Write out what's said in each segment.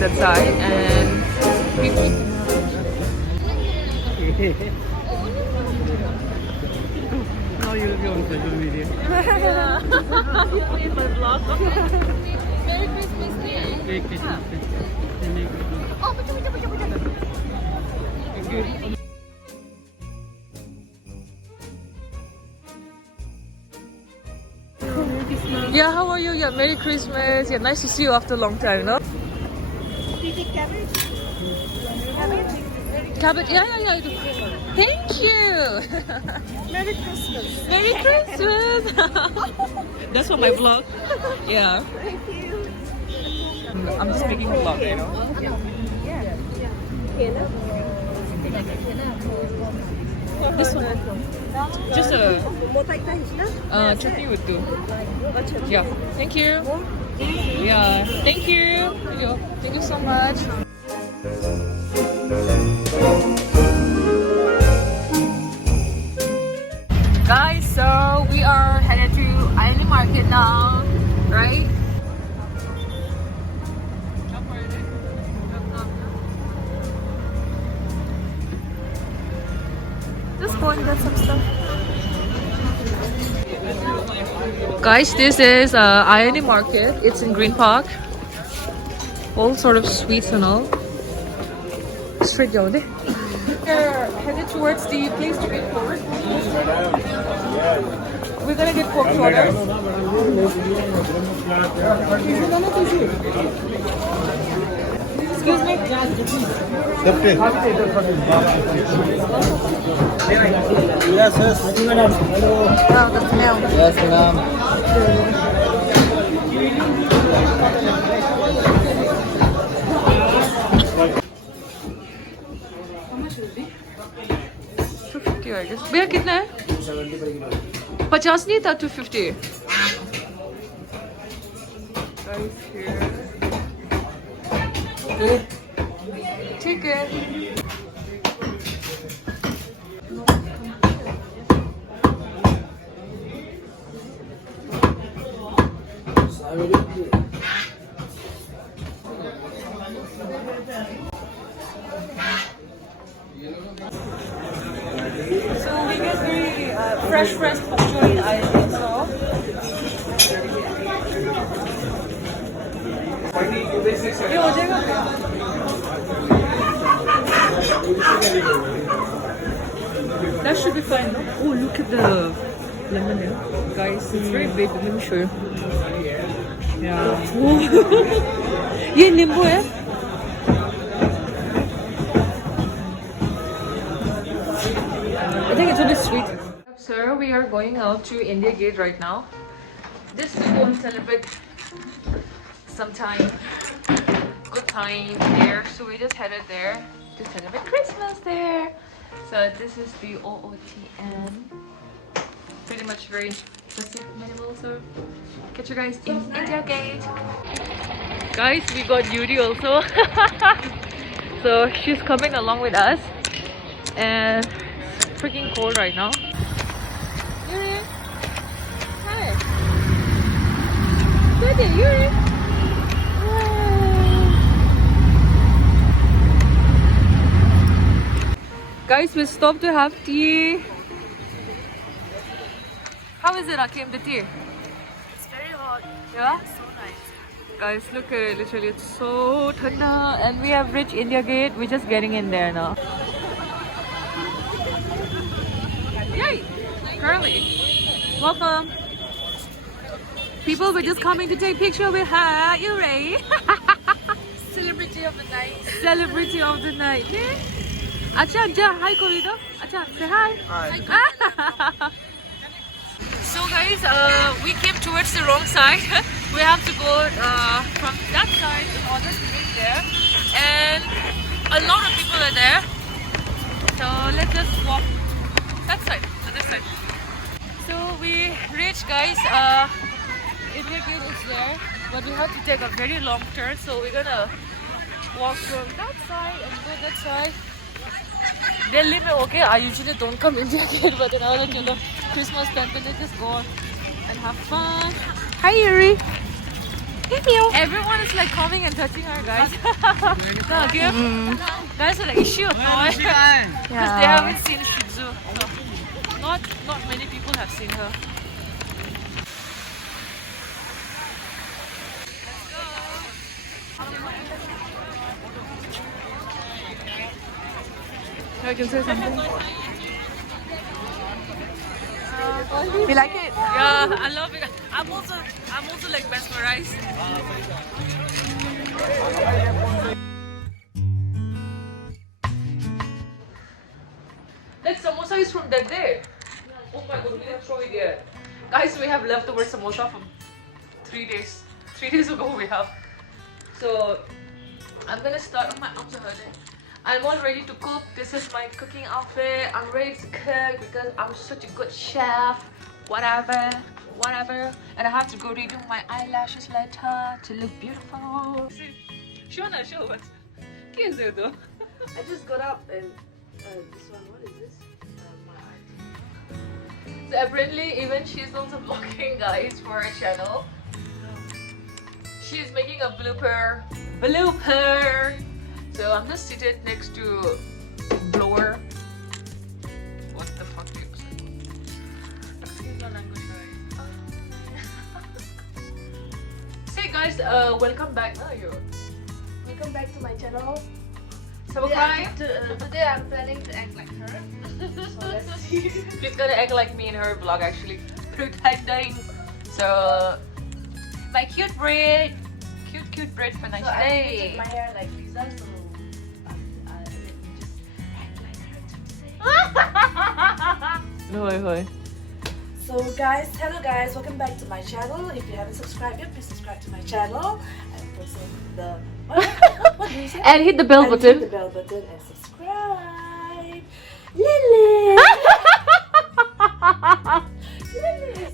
on that side, and people. Now you'll be on social media. Yeah. In my vlog. Merry Christmas Day. Merry Christmas. Merry Christmas. Oh, betul. Yeah, how are you? Yeah, Merry Christmas. Yeah, nice to see you after a long time, no? Did you cabbage? Cabbage, yeah. I do. Thank you. Merry Christmas. Merry Christmas. That's for my vlog. Yeah. Thank you. I'm just making a vlog, you know. This one. Just a chutney would do. Yeah. Thank you. Yeah. Thank you. Thank you so much. Guys, so we are headed to Aini Market now, right? Just go and get some stuff. Guys, this is Aini Market. It's in Green Park. All sort of sweets and all. Straight down there. We're headed towards the place to eat pork. We're gonna get pork orders. Excuse me? Yes, madam. Oh, the smell. Yes, madam. How much will it be? 250 I guess. भैया कितना है? 50 नहीं था 250. Guys here. ठीक है. So we get very fresh pork joy, I think so. ये हो जाएगा क्या? That should be fine. No? Oh, look at the lemon here. Guys, it's very big. Let me show you. Yeah. ये नींबू है? I think it's really sweet. Sir, we are going out to India Gate right now. This we go and celebrate some time, good time there. So we just headed there to celebrate Christmas there. So this is the OOTN. Pretty much very festive minimal. So catch you guys in India Gate. Guys, we got Yuri also. So she's coming along with us. And it's freaking cold right now. Yuri! Hi! Good day, Yuri! Guys, we stopped to have tea. How is it, Akim, the tea? It's very hot. Yeah? It's so nice. Guys, look at it. Literally, it's so thanda. And we have reached India Gate. We're just getting in there now. Yay! Curly. Welcome. People were just coming to take picture with her. You ready? Celebrity of the night. Celebrity of the night. Acha, hi Corrido. Acha, say hi. Hi. So guys, we came towards the wrong side. We have to go from that side in order to reach there. And a lot of people are there. So let's just walk that side, to this side. So we reached, guys. India Gate is there, but we have to take a very long turn. So we're gonna walk from that side and go that side. Delhi mein okay, I usually don't come India Gate, but then I was like, Christmas time, then just go and have fun. Hi Yuri. Everyone is like coming and touching her, guys. No, give. Guys are like, is she a toy? Because they haven't seen Shih Tzu. So not many people have seen her. I can say something. You like it? Yeah, I love it. I'm also like mesmerized. That samosa is from that day. Oh my god, we didn't throw it yet. Guys, we have leftover samosa from 3 days. 3 days ago we have. So I'm gonna start. Oh, my arms are hurting. I'm all ready to cook. This is my cooking outfit. I'm ready to cook because I'm such a good chef. Whatever. And I have to go redo my eyelashes later to look beautiful. Shona, show us. I just got up and this one, what is this? My eye. So apparently even she's also vlogging, guys, for her channel. She's making a blooper. So I'm just seated next to blower. What the fuck is it? Excuse my language, guys. Say guys, welcome back. Oh, you. Welcome back to my channel. Subscribe. Today I'm planning to act like her. So let's see. She's gonna act like me in her vlog actually. Pretending. So my cute braid. Cute braid for nice So I day. painted my hair like Lisa, so let me just act like her today. Hoi. So guys, hello guys, welcome back to my channel. If you haven't subscribed yet, please subscribe to my channel and press the what do you say? And hit the bell And button. hit the bell button and subscribe. Lily. Lily is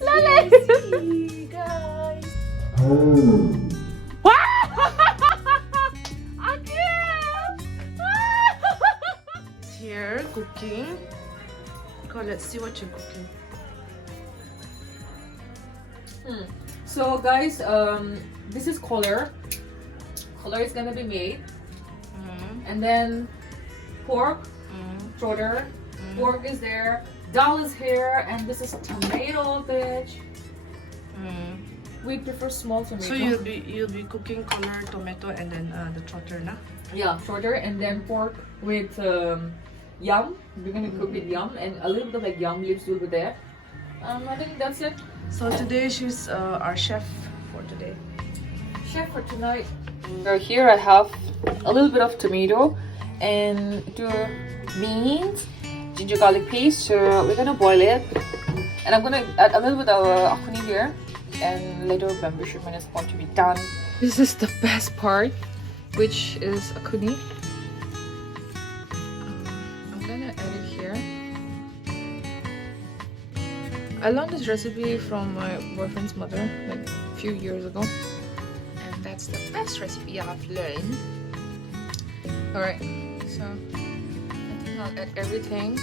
here, guys. Here cooking. God, let's see what you're cooking. So guys, this is color. Color is gonna be made, and then pork, trotter. Pork is there. Dal is here, and this is tomato, bitch. We prefer small tomato. So you'll be cooking color, tomato, and then the trotter, na? Yeah, shorter, and then pork with yum. We're gonna cook with yum, and a little bit of like yum leaves will be there. I think that's it. So today she's our chef for today. Chef for tonight. So here I have a little bit of tomato and 2 beans, ginger garlic paste. So we're gonna boil it, and I'm gonna add a little bit of akuni here, and later bamboo shoot when it's going to be done. This is the best part, which is akuni. I'm gonna add it here. I learned this recipe from my boyfriend's mother like a few years ago, and that's the best recipe I've learned. Alright, so I think I'll add everything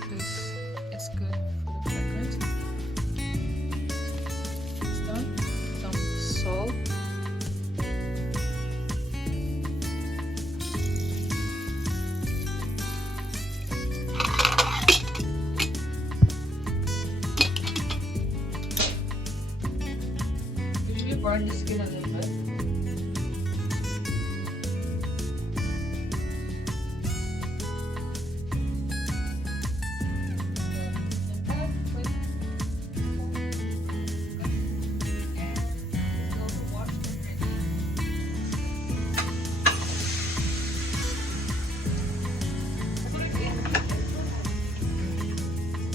because it's good for the fragrance. It's done. Some salt. Burn the skin a little bit.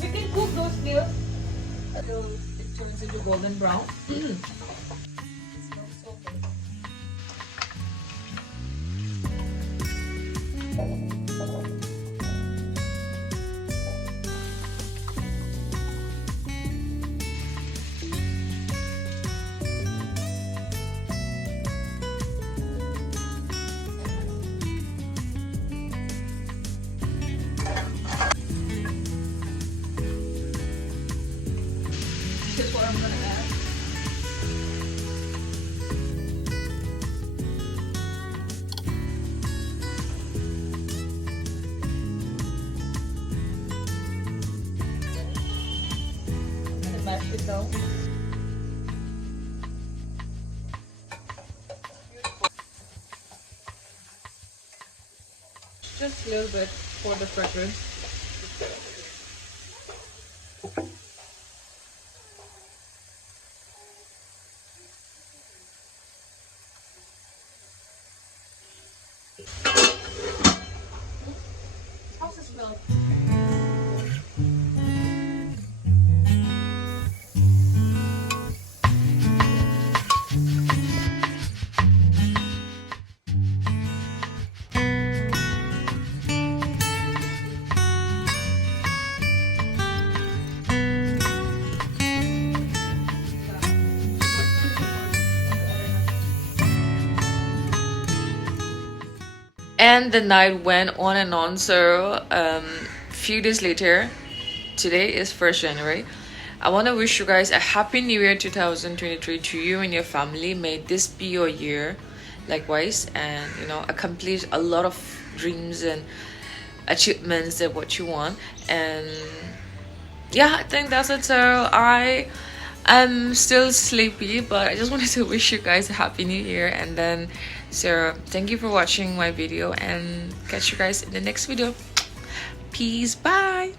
We can cook those meals until it turns into golden brown. This is what I'm gonna add. mash it down. Just a little bit for the fragrance. How's it smell? And the night went on and on. So few days later, today is 1st January. I want to wish you guys a happy new year 2023 to you and your family. May this be your year likewise, and you know, accomplish a lot of dreams and achievements that what you want. And yeah, I think that's it. So I'm still sleepy, but I just wanted to wish you guys a happy new year. And then so thank you for watching my video, and catch you guys in the next video. Peace, bye.